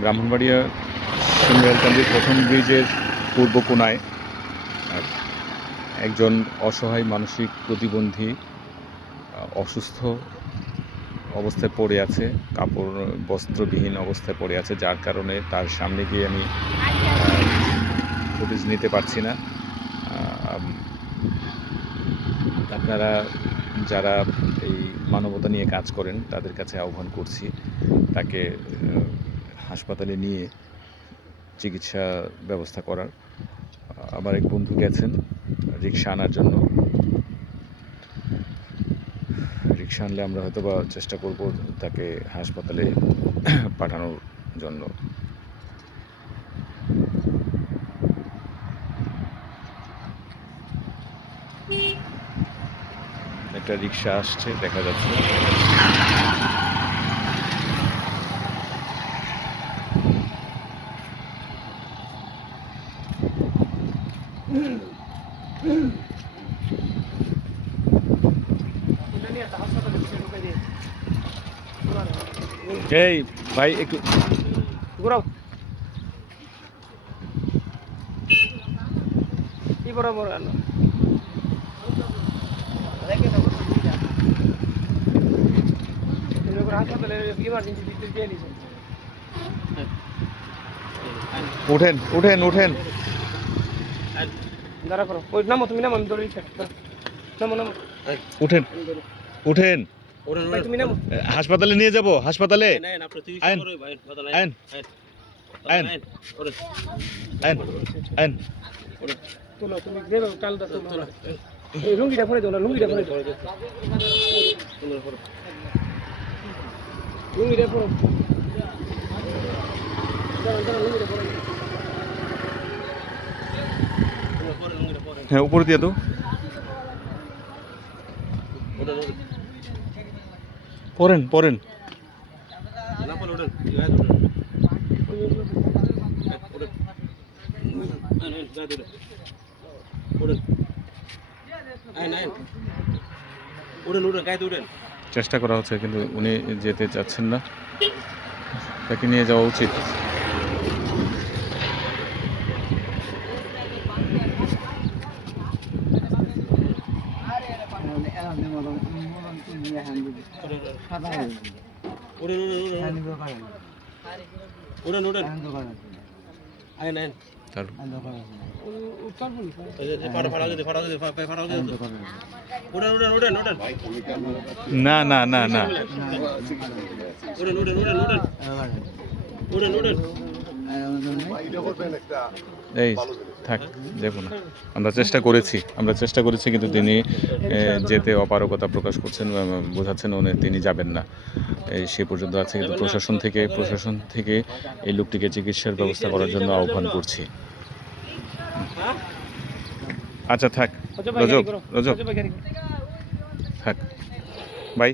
ব্রাহ্মণবাড়িয়া শিমুরাইলকান্দির প্রথম ব্রিজের পূর্ব কোণায় একজন অসহায় মানসিক প্রতিবন্ধী অসুস্থ অবস্থায় পড়ে আছে, কাপড় বস্ত্রবিহীন অবস্থায় পড়ে আছে, যার কারণে তার সামনে গিয়ে আমি ফুটেজ নিতে পারছি না। আপনারা যারা এই মানবতা নিয়ে কাজ করেন তাদের কাছে আহ্বান করছি তাকে হাসপাতালে নিয়ে চিকিৎসা ব্যবস্থা করার। আমার এক বন্ধু গেছেন রিক্সা আনার জন্য, রিক্সা আনলে আমরা হয়তো বা চেষ্টা করব তাকে হাসপাতালে পাঠানোর জন্য। একটা রিক্সা আসছে দেখা যাচ্ছে। এই ভাই একটু ঘুরাও কি বরাবর আনো হাসপাতালে ইমার্জেন্সি দিতে দিয়ে নিছে। উঠেন উঠেন উঠেন, দাঁড়া করো, ওই নামো, তুমি নামো, আমি ধরে নামো নামো, উঠেন উঠেন, ভাই তুমি নামো, হাসপাতালে নিয়ে যাব, হাসপাতালে আইন আইন আইন আইন আইন। তোলো, তুমি দেবে কালটা তোলো, এই লুঙ্গিটা পরে দাও না, লুঙ্গিটা পরে দাও, লুঙ্গিটা পরো, লুঙ্গিটা পরে। হ্যাঁ উপরে দিয়ে তো পড়েন পড়েন। চেষ্টা করা হচ্ছে কিন্তু উনি যেতে চাচ্ছেন না, তাকে নিয়ে যাওয়া উচিত। না না না না, এই থাক, দেখো না, আমরা চেষ্টা করেছি কিন্তু তিনি যেতে অপারগতা প্রকাশ করছেন, বোঝাচ্ছেন তিনি যাবেন না, সে পর্যন্ত আছে। কিন্তু প্রশাসন থেকে এই লোকটিকে চিকিৎসার ব্যবস্থা করার জন্য আহ্বান করছি। আচ্ছা থাক রজব, থাক বাই।